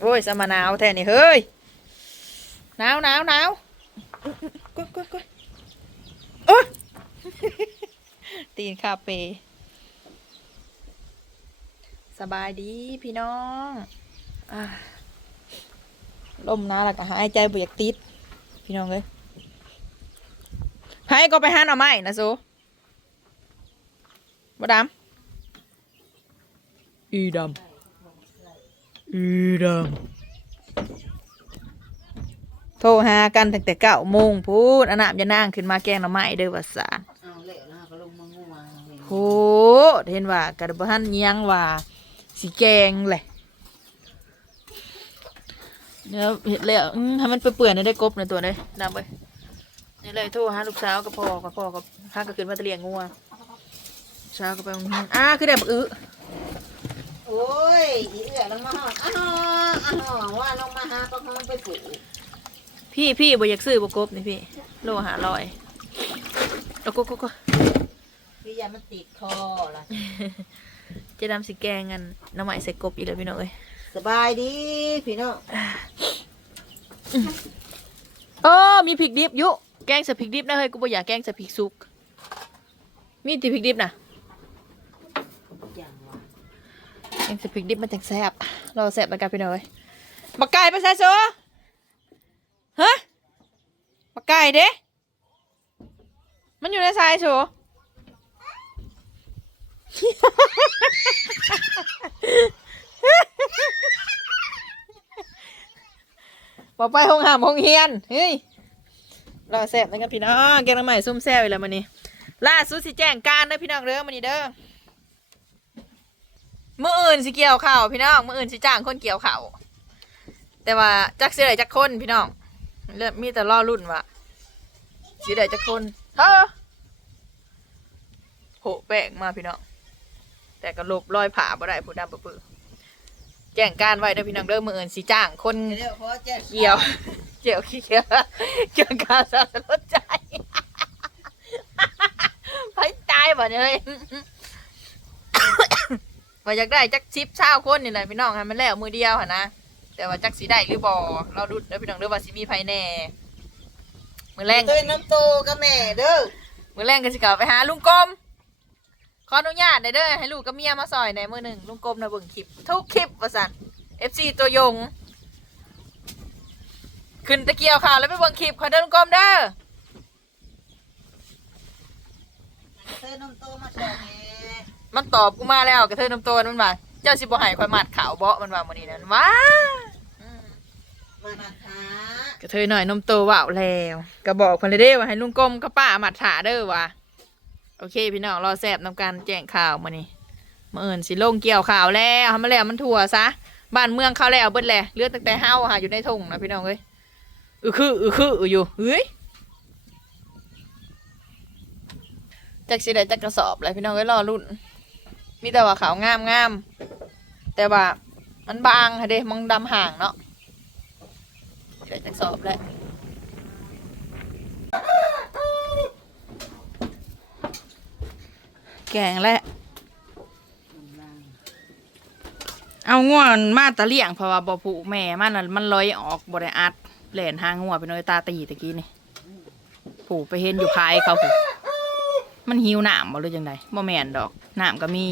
โอ้ยสมาหนาวแท้นี่เฮ้ยหนาวหนาวหนาวกุ๊กกุ๊กกุ๊กโอ้ยตีนคาเปสบายดีพี่น้องอลมหนะแล้วก็หายใจบ่อยากติด พี่น้องเลยไผก็ไปหาหน่อไม้นะซูบ่ดำอีดำ อีดำโทรหากันตั้งแต่เก้าโมงพูดอนนามจะนั่งขึ้นมาแกงหน่อไม้เด้อว่าสารเอาเละนะก็ลงมางัวเห็นโหเห็นว่ากระบทันเนียงว่าสีแกงแหละเนื้อเห็ดแล้วอืมให้มันเปื่อยๆหนะได้กบในตัวเลยดำไปนี่เลยโทรหาลูกสาวกับพ่อกับพ่อกับพาก็ขึ้นมาตะเลียงงัวเช้าวก็ไปโรงเรียนอ่าคือได้บักอึ โอ้ยอีเอื้อลงมาห้องอ้าวอ้าวว่าลงมาหาก็ห้องไปปลูกพี่พี่บ่อยากซื้อบ่กบนี่พี่ โลหาลอยแล้วก็ก็ก็พี่ยามันติดคอล่ะเจะดำสีแกงกันน้ำใหม่ใส่กบอีกแล้วพี่น้องเอ้ยสบายดีพี่น้องเออมีพริกดิบอยุแกงใส่พริกดิบนะเฮ้ยกูบ่อยากแกงใส่พริกสุกมีตีพริกดิบนะ อย่างว่า แกงใส่พริกดิบมันจังแซ่บเราแซ่บแล้วกันพี่น้อยบักไก่ไปใส่โซฮะบักไก่เด้มันอยู่ในทรายโซบอกไปห้องหามห้องเฮียน เฮ้ยรอแซ่บนะครับพี่น้อง แกงใหม่ซุ่มแซ่บอีกแล้วมันนี้ล่าสุดสิแจ้งการเด้อพี่น้องเด้อมันนี้เด้อ มื่ออื่นสิเกี่ยวข่าวพี่น้องเมื่ออื่นสิจ้างคนเกี่ยวข่าวแต่ว่าจักสิได้จักคนพี่น้องเริ่มมีแต่ล่อรุ่นว่าสิได้จักคนเฮ้อโหแป้งมาพี่น้องแต่ก็ลบรอยผ่าบ่ได้ผู้ดำปื้อแจ้งการไว้เด้อพี่น้องเด้อมื่ออื่นสิจ้างคนเดี๋ยวพอจะเกี่ยวเกี่ยวขี้เกี่ยวเกี่ยวกาสารรถใจไปตายบ่เนี่ย ว่าอยากได้จักชิปเช้าคนนี่แหละพี่น้องให้มันแล้วมือเดียวหั่นนะแต่ว่าจักสีได้หรือบ่เราดูเด้อพี่น้องเด้อว่าสิมีไผแน่มือแรงตื่นน้ำโตกับแม่เด้อมือแรงก็สิกลับไปหาลุงกรมขออนุญาตหน่อยเด้อให้ลูกกับเมียมาซอยในมือหนึ่งลุงกรมนะเบิ่งคลิปทุกคลิปว่าสั่น FC ตัวยง ขึ้นตะเกียวข่าวแล้วไปเบิ่งคลิปขอเดินลุงกรมเด้อตื่นน้ำโตมาแช่แม่มันตอบกูมาแล้วกระเทยน้ำตัวมันว่าเจ้าสิบ่ให้ข่อยมัดข่าวเบาะมันว่ามื้อนี้นั่นว้าอืมมาหากระเทยหน่อยนมโตว่าวแล้วก็บอกเพิ่นเลยเด้ว่าให้ลุงกรมกับป้ามัดถาเด้อว่ะโอเค พี่น้องรอแซ่บนำการแจ้งข่าวมื้อนี้มื้ออื่นสิลงเกี่ยวข่าวแล้วทำมาแล้วมันทั่วซะบ้านเมืองเขาแล้วเบิดแหละเหลือตั้งแต่เฮาหาอยู่ในทุ่งนะพี่น้องเอ้ยอือคืออือคืออืออยู่เฮ้ยจักสิได้จักกระสอบเลยพี่น้องเอ้ยรอรุ่น มีแต่ว่าขาวงามงามแต่ว่ามันบางค่ะเด้มองดำห่างเนาะเดี๋ยวจะสอบแล้วแกงแล้วเอาง่วนมาตะเลี่ยงเพราะว่าบ่ผูแม่มันน่ะมันลอยออกบ่ได้อัดแหลนหางงัวไปน้อยตาตีตะกี้นี่ผูไปเห็นอยู่พายเขาผูมันหิวน้ำบ่หรือจังไดบ่แม่นดอกน้ำก็มี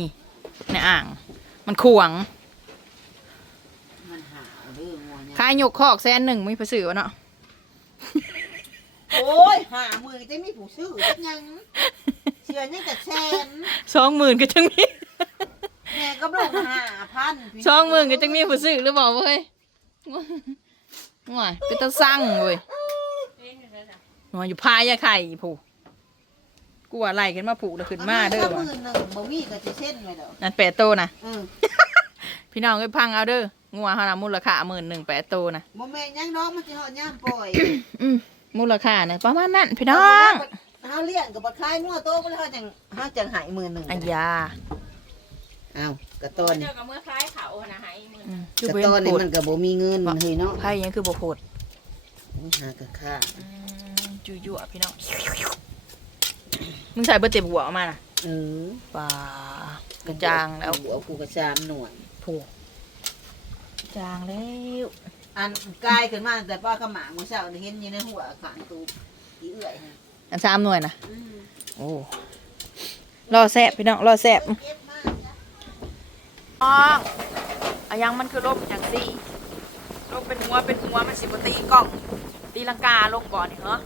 ในอ่าง มันขวงมันหาเรื่องงัวเนี่ยขายยกคอกแสนหนึ่งไม่ไปซื้อวะเนาะโอ้ยหามือจะมีผู้ซื้อจักยังเชื่อนี่แต่แชนสองหมื่นก็จังมีแม่ก็ลงหาพันสองหมื่นก็จังมีผู้ซื้อหรือเปล่าเว้ยง่ายเป็นตาสั่งเว้ยง่ายอยู่พายาไข่ผู กกูว่าไล่กันมาผูกแล้วขึ้นมาเด้อถ้วะมือหนึ่งบ่มีก็จะเช่นไว้ดอกนั่นแปดโตนะเออพี่น้องก็พังเอาเด้องัวเขานะมูลค่าหมื่นหนึ่งแปดโตนะบ่แม่นยังน้องมันสิฮอดย่ามปล่อยอืมมูลค่านะประมาณนั้นพี่น้องเฮาเลี้ยงกับบ่คายงัวโตบ่เฮาจังเฮาจังใหายมือหนึงอันยาอ้าวกระตอนเจอกับเมื่อคล้ายเขาอะนะหายมืออืมกระตอนนี่มันก็บ่มีเงินเฮ้ยเนาะไพ่ยังคือบ่โพดหากะค่า อืมจุยั่วๆพี่น้อง มึงใส่เบอร์เต็มหัวออกมาน่ะเออป่ากระจางแล้วหัวกูกระจามหน่วยผูกจางแล้วอันกายขึ้นมาแต่ป้ากระหม่อมมื้อเช้านี่เห็นอยู่ในหัวขางตูอีเอื้อยฮะอันสามหน่วยนะอืมโอ้รอแซบพี่น้องรอแซบเก็บมาจ้ะน้องอายังมันคือลมอย่างสี่ลมเป็นหัวเป็นหัวมันสิบตีกล่องตีลังกาลงบ่อนี่เหรอ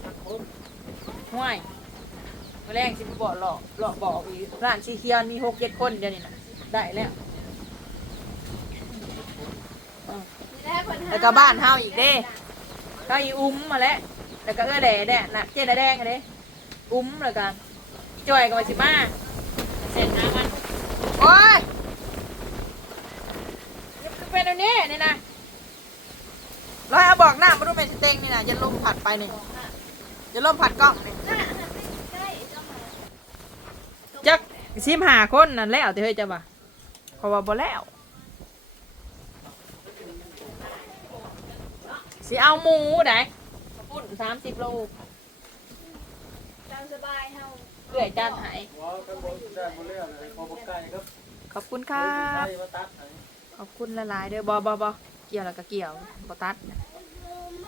ห่วย มาแรงสิบบ่อหลอกหลอกบ่ออีกร้านชีเคียนมีหกเจ็ดคนเดี๋ยวนี้นะได้แล้วแล้วก็บ้านเฮาอีกเด้ก็อีอุ้มมาแล้วแล้วก็เออแดดแดดน่ะเจ๊แดงกันเด้อุ้มแล้วกันอีจอยก็มาสิมาเสร็จนะมันโอ้ยคือเป็นอันนี้นี่นะร้อยเอาบอกหน้ามาดูเมนสเต็งนี่นะอย่าลมผัดไปนี่อย่าลมผัดกล้องนี่ จักซิมหาคนนั่นแล้วที่เฮ้ยจะบ่าเพราะว่าบ่แล้วสิเอาหมูได้ปุ่นสามสิบโลตามสบายเฮาเกลื่อยจานหายว้าวกันบนได้บนเรื่องเลยพอบไก่ครับ ขอบคุณครับไก่มาตัดให้ขอบคุณหลายๆเด้อบอบอบอเกี่ยวแล้วก็เกี่ยวบอตัด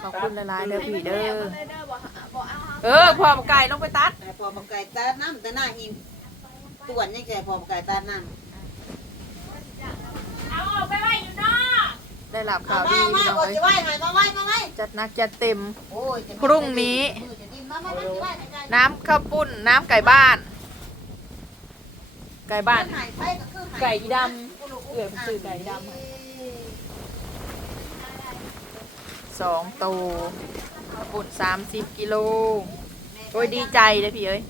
ขอบคุณหลายๆเด้อพี่เด้อเด้อบ่หาบ่เอาเออพอมาไก่ลงไปตัดแต่พอมาไก่ตาน้ำแต่หน้าหิน ตวนยังแกพอมาไก่ตาน้ำเอาออกไปไว้อยู่นอกได้รับเอาข่าวมาดีมาพี่น้องบ่เอ้ยสิไหว้หน่อยมาไหว้มาไหว้จัดหนักจัดเต็ม โอ้ยจะพรุ่งนี้มือจะดิ้นมามามาสิไหว้หน่อยไก่น้ำข้าวปุ้น น้ำไก่บ้าน ไก่บ้าน หายไปก็คือหายไก่ดำเอื้อยเพิ่นซื้อไก่ดำให้สองตัวข้าวปุ้นสามสิบกิโลโอ้ยดีใจเลยพี่เอ้ย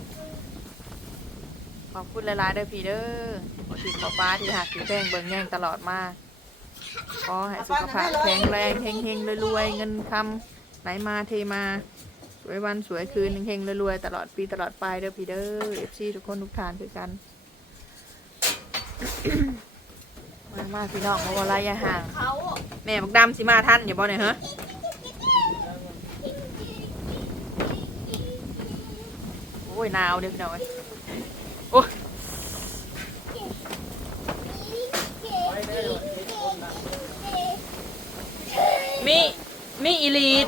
ขอบคุณหลายๆเด้อพี่เด้อขอติดขอป้าที่หักที่แพงเบิ่งแย่งตลอดมาขอให้สุขภาพแข็งแรงเฮงๆรวยๆเงินคำไหลมาเทมา สวยวันสวยคืนเฮงๆรวยๆตลอดปีตลอดไปเด้อพี่เด้อเอฟซีทุกคนทุกทานคือกันมามาพี่น้องมาว่าระยะห่างแม่บักดำสิมาท่านอย่าบอกหน่อยเหรอโอ้ยหนาวเดี๋ยวพี่น้องเอ้ยโอ้ย มีมีอีลีด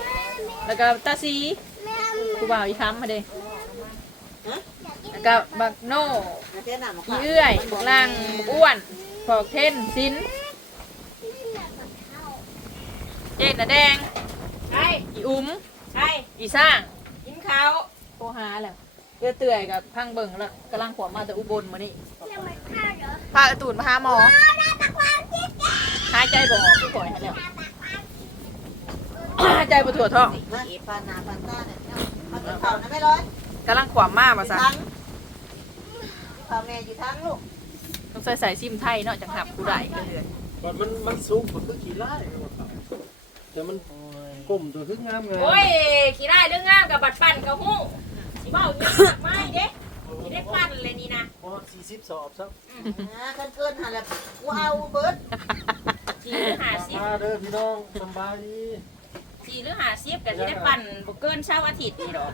แล้วก็ตาซีกูบ่าวอีค้ำมาเด้แล้วก็บักโน่เจ้าหน้ามาอีค่ะเอื้อยบักลังบักอ้วนพอกเทนซินเจนน่ะแดงใช่อีอุ้มใช่อีสร้างกินข้าวโทรหาแล้วเอื้อเตื่อยกับพังเบิ่งแล้วกำลังขวบมาแต่อุบลมานี่พาอาตูนมาหาหมอหายใจบ่ออกคือก่อยให้แล้วหาย ใจบ่ทั่วท้องมาปานาปานตาเนี่ยมากินข้าวนะไม่ร้อยกำลังขวบมามาซะทั้งข้าวแม่อยู่ทั้งลูกต้องใส่ใส่ซิมไทยเนาะจังหับกูได้ก็เลยมันมันมันสูงมันคือขี่ไล่แต่มันกลมตัวคืองามไงโอ้ยขี้ได้เรื่องงามกับบัดปั่นกับหู้สิเบ้าเยอะมากไม่เด้สิได้ปั่นเลยนี่นะพอสี่สิบสอบซักเกินเกินหันแล้วกูเอาเบิร์ดสี่หรือหาสิบมาเด้อพี่น้องสบายดี สี่หรือหาสิบก็สิได้ปั่นบ่เกินเช้าร์อาทิตย์นี่ดอก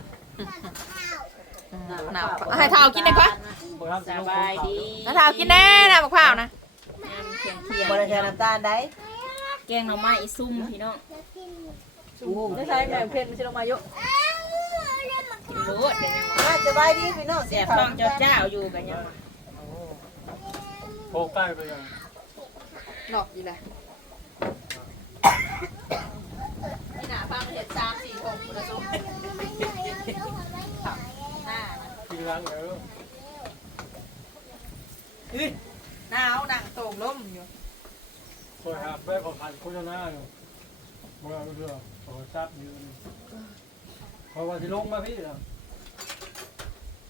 หนาวให้เท้ากินได้ปะบ่ครับสบายดีให้เท้ากินแน่นะบักพร้าวนะเที่ยงเที่ยงบริษัทน้ำตาลได้แกงหน่อไม้อีซุ่มพี่น้องไม่ใช่แม่เพนไม่ใช่ลงมาเยอะกินโลดเดี๋ยวยังมาสบายดีพี่น้องแสบท้องเจ้าเจ้าอยู่กันยังโผล่ใกล้ไปยังหนอกอยู่เลยนี่ หนาฟังเห็ดสามสี่หกกระซุกหน้านะกินล้างเออเฮ้ยหนาวหนังโต่งล้มอยู่คอยหาแม่ของพันโฆษณาอยู่เมื่อเรื่องขอทราบอยู่เพราะว่าที่ลงมาพี่นะ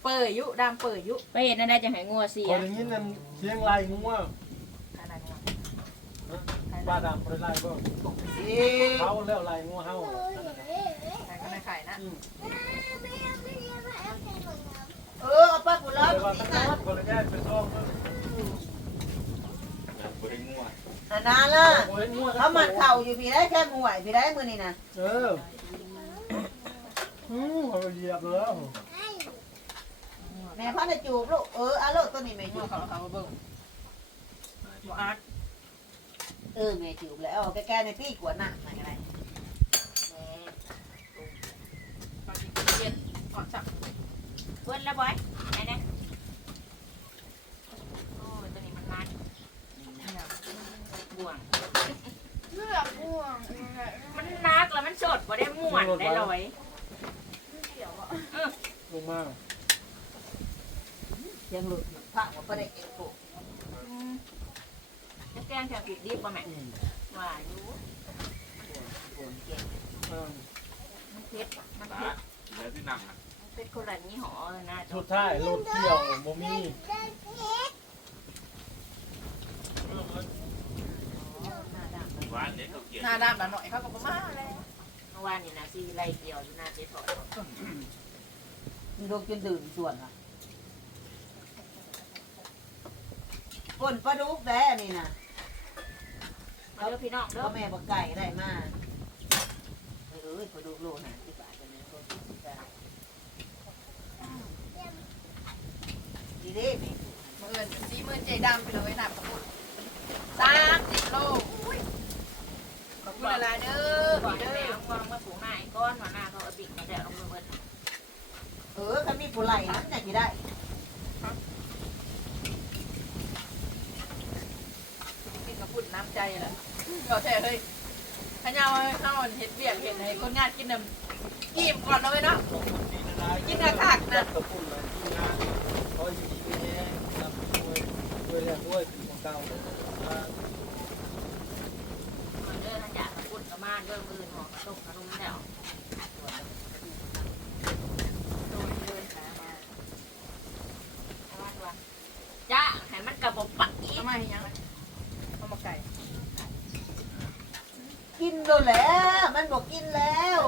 เปิดยุดำเปิดยุไปเห็นนั่นได้จะให้งัวเสีพอยอย่างนี้นั่นเชียงไรงัว บ้าดำไปไล่บ่เขาแล้วไล่งัวเฮาใครก็ไม่ไข่นะ เออเอาป้าปุ๋ยแล้วแต่ว่าตั้งแต่คนแยกเป็นช่องอันนั้นล่ะเขามัดเข่าอยู่พี่ได้แค่มวยพี่ได้มือนี่นะเอออืมเขาเหยียบแล้วแม่พันจะจูบลูกเอออาลูกตัวนี้แม่จูบเขาเขาเบิ่งบ่อาร์ เออแม่จิ๋วแล้วเอาแก่ๆในพี่กวดหนักมาอะไรแม่ตอนนี้เย็นอ่อนสับเพื่อนแล้วบอยไหนเนี่ยโอ้ยตัวนี้มันมันบ่วงเลือกม่วงมันนักแล้วมันสดบ่ได้ม่วนได้ลอยเขียวอะลงมายังหลุดผักว่าประเด็กเองโกจะ แกงแถวผิดดิบป่ะแม่ว่าอยู่อ่ามันเผ็ดมันเผ็ดเหลือที่นั่งนะมันเป็นคนละยี่ห้อนะสุดท้ายรถเกี่ยวโมมี่หวานเด็กเขาเกลียดหน้าดำหน่อยเขาก็ประมาณแล้วเมื่อวานนี่นะซีไล่เกี่ยวอยู่หน้าเจ๊ถอยมีโรคจนดื่มส่วนอะก้นปลาดุกแด้นี่นะมา เด้อพี่น้องเด้อพ่อแม่บอกไก่ได้มาเอ้ยปลาดุกโลหะที่บาทกันเลยคนที่ได้ดีเด้แม่มืออื่นซีมือเจดำไปเลยหนักกระปุกสามสิบโลอุ้ยขอบคุณอะไรเด้อก่อนเด้แม่อเอาวางมาผูกหน้าไอ้ก้อนมาหน้าเขาเอาบิ๊กมาแดดลงมือเบิดเออถ้ามีผู้ไหลนั้นอยากจะได้กินกระปุกน้ำใจแห ละก็แท้เฮ้ยขยาวเอาเห็ดเบียกเห็ดให้คนงานกินน้ำกินก่อนเลยเนาะกินกระถากนะกระปุ่นเลยที่งานเขาอยู่ที่นี่ทำด้วยด้วยแรงด้วยของเก่ามันอยากกระปุ้นกระมานเด้อมือหอกระตุกกระนุ่มแล้วโดนเดินขามาเอาว่าว่าจ้าให้มันกระบอกปักอีกทำไมยังไงข้าวหมกไก่ กินโดนแล้วมันบอกกินแล้ว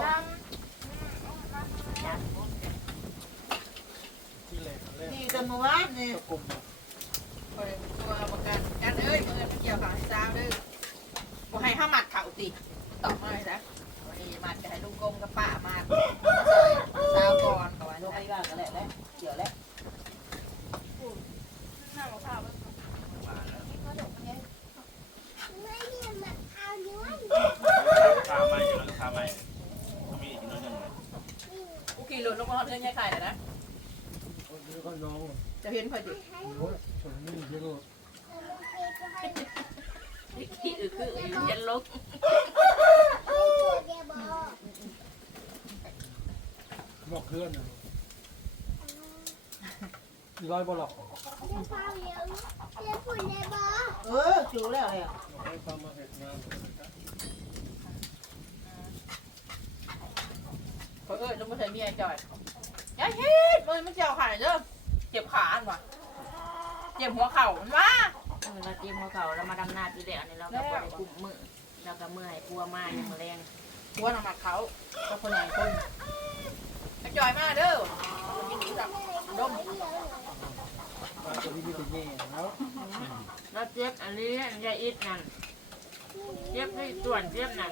จ้าที่แหลกแรกนี่กันเมื่อวานนี่กระปุ่นคอยตัวประกันกันเอ้ยเงินไม่เกี่ยวขาวให้สาวเด้อบ่ให้ห้ามัดเขาติตอบมาเลยนะวันนี้หมัดจะให้ลุงกลมกับป้ามาสาวก่อนก่อน ลงไปบ้างกันแหละแล้วเดี๋ยวแล้ว หน้าของข้าว ข้าวใหม่แล้วข้าวใหม่ก็มีอีกนิดนึงเลย กูขี่รถลงมาเรื่องยายไข่เลยนะ แล้วก็น้องจะเห็นคอยดิโอ้ยชนนี่เยอะที่อือคืออยู่ยันลกบอกเพื่อนนะร้อยบอลอกเออจูแล้วเลยให้ความมาเหตุงานคอยเอ้ยลงมาใส่เมียจอย ยายเฮ็ดมือมันเกี่ยวขาเด้อเจ็บขาอันวะเจ็บหัวเข่ามันว่าเราเตรียมหัวเขาเรามาดำนาปีเดียวนี่เราก็ไปกลุ่มมือเราก็เมื่อยกลัวมากยังแรงหัวหน้ามักเขาก็คนใหญ่คนไอ้จอยมากเด้อกินหมูสับดมแล้วเราเจ็บอันนี้ยาอิดนั่นเจ็บที่ส่วนเจ็บนั่น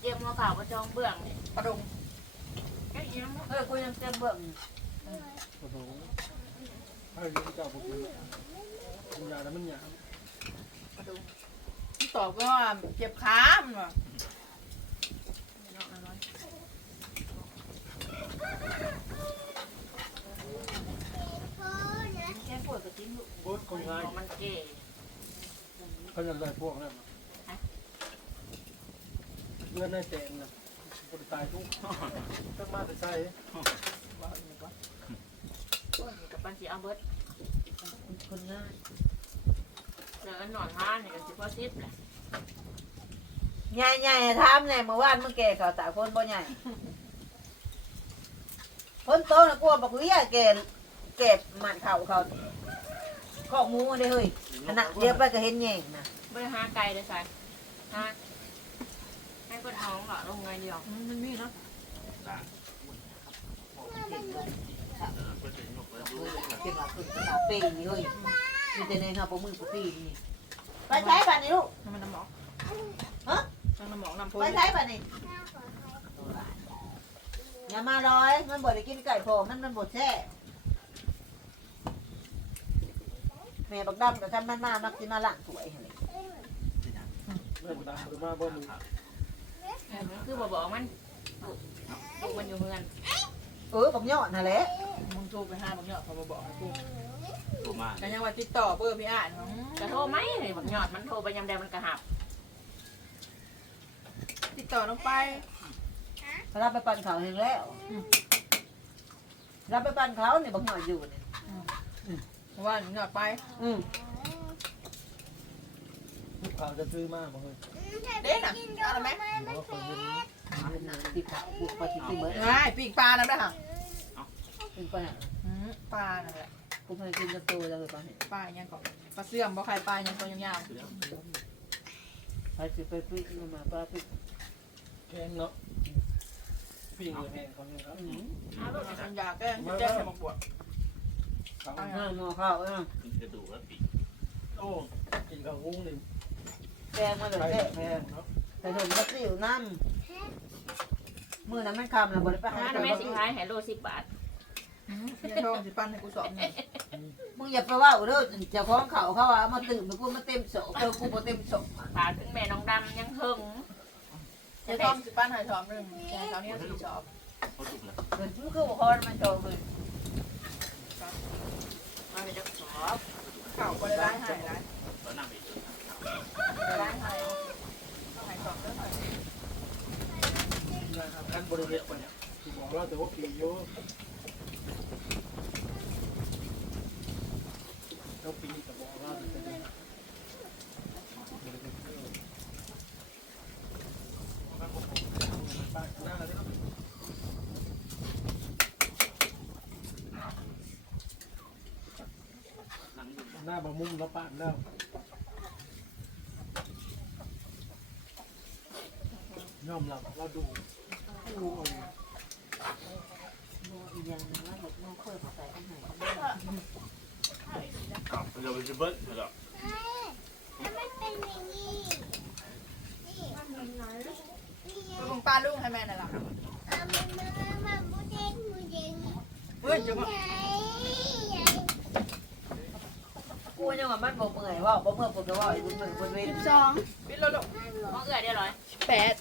เจ็บหัวเข่าประจองเบื้องนี่กระดงก็ยัง เออกูยังเต็มเบิ่งโอ้โหให้ลูกเจ้าผมเป็นคุณยาแล้วมันหยาบตอบว่าเจ็บขามันว่ะแค่ปวดกระติ้งลูกโอ้ยคนง่ายมันเก๋เขาจะได้พวกนั้นเลื่อนได้เต็มนะ คนตายทุกต้องมาแต่ใช่บ้านนี่กับปันสีเอาเบิร์ดคนง่ายเดี๋ยวหนอนห้าเนี่ยก็สิพอซิปแหละใหญ่ใหญ่ทำเนี่ยเมื่อวานมึงแก่เขาตาคนบ่ใหญ่คนโตนะกลัวบักเลี้ยแก่เก็บมันเข่าเขาข้อมูได้เฮ้ยขนาดเดียวไปก็เห็นแย่งนะไม่หาไกลเลยใส่ฮะให้คนท้องเหรอลงไงเดียวมันมีนะเพื่อจะยกเลยเฮ้ยเป็นว่าขึ้นขนาดปีนี่เฮ้ยมีแต่ในครับผมมือกูปีนี่ไปใช้บัตรนี่ลูกน้ำมันน้ำหมอกฮะน้ำน้ำหมอกน้ำพุไปใช้บัตรนี่อย่ามาร้อยมันบ่ได้กินไก่โผมันมันบ่แช่แม่บักดำกับคันมันมามักสิมาล้างถ้วยหั่นแหละเล่นตาหรือมาบ่มึง คือบอกบอกมันลูกมันอยู่เมืองเออบักยอดนั่นแหละมึงโทรไปหาบางยอดเขามาบอกให้กูตัวมากกันยังว่าติดต่อเบอร์พี่อ่านของจะโทรไหมเลยบอกยอดมันโทรไปยำแดงมันกระหับ ติดต่อน้องไปรับไปปั่นเขาวเองแล้วรับไปปั่นเขาเนี่ยบักยอดอยู่เนี่ยเพราะว่าน้องยอดไป อืมลูกข่าวจะซื้อมากบ่เฮ้ยเด้น่ะเอาละไหมบอกว่าคนเห็นตีขาวบุกไปที่ที่เหมือนง่ายปีกปลานั่นได้ค่ะเป็นปหาอืมปลานั่นแหละกูเคยกินกระโตจะเลยไปเห็นปลาอย่างเงี้ยก่อนปลาเสื่อมบ่ใครปลาอย่างตัวยาวไปสิไปปิ้งมาปลาปิ้งแกงเนาะปิ้งเลยแห้งเขาเนี่ยครับอืมๆเอาลูกมันอยากแก้งแก้งใส่มกบวชเขาวหน้าหม้อข้าวเออมันกระดูกแล้วปีกโอ้กินกับงุ้งนี่ แกงมาเลยใครแกงแพงเนาะแต่เห็นกระติ้วน้ำมือนั้นมันคำนะบริไปหาถ้าแม่สิงท้ายให้โลสิบบาทเนี่ยทองสิปั้นให้กูสอบเนี่ยมึงอย่าไปว่าเด้อเจ้าของเขาเขาว่ามาตื่นไปกูมาเต็มโสเออกูมาเต็มโสฝากถึงแม่น้องดำยังเฮิงเนี่ยทองสิปั้นให้สอบหนึ่งแกงเขาเนี่ยสี่สอบเขาถูกแล้วเกิดมึงคือบุคคลมันโชว์เลยมาไปจะขอเข่าก็ได้ร้ายให้ร้ายแล้วนั่งไปเจอได้ร้ายให้ต้องให้สอบเด้อหน่อย นะครั บริเวณคนเนี่ยที่บอกเราแต่ว่าปีโยอะแล้วปีกับบอกเราจะเป็นหน้าเลยนั่งอยู่หน้าบะมุมแล้วปากแล้วยอมรับเราดู ดูอีกอย่างนึงว่าหมกมึงค่อยใส่อาหารอ้าวเราไปจะเบิ้ลเหรอก็คงป้าลุงให้แม่นั่นแหละเฮ้ยจังหวะกูยังว่ามันบ่เมื่อยว่าบ่เมื่อยบ่ก็ว่าอีกมึงบนเวรสองปิดแล้วลูกมองเอื้อเดียร้อยแปด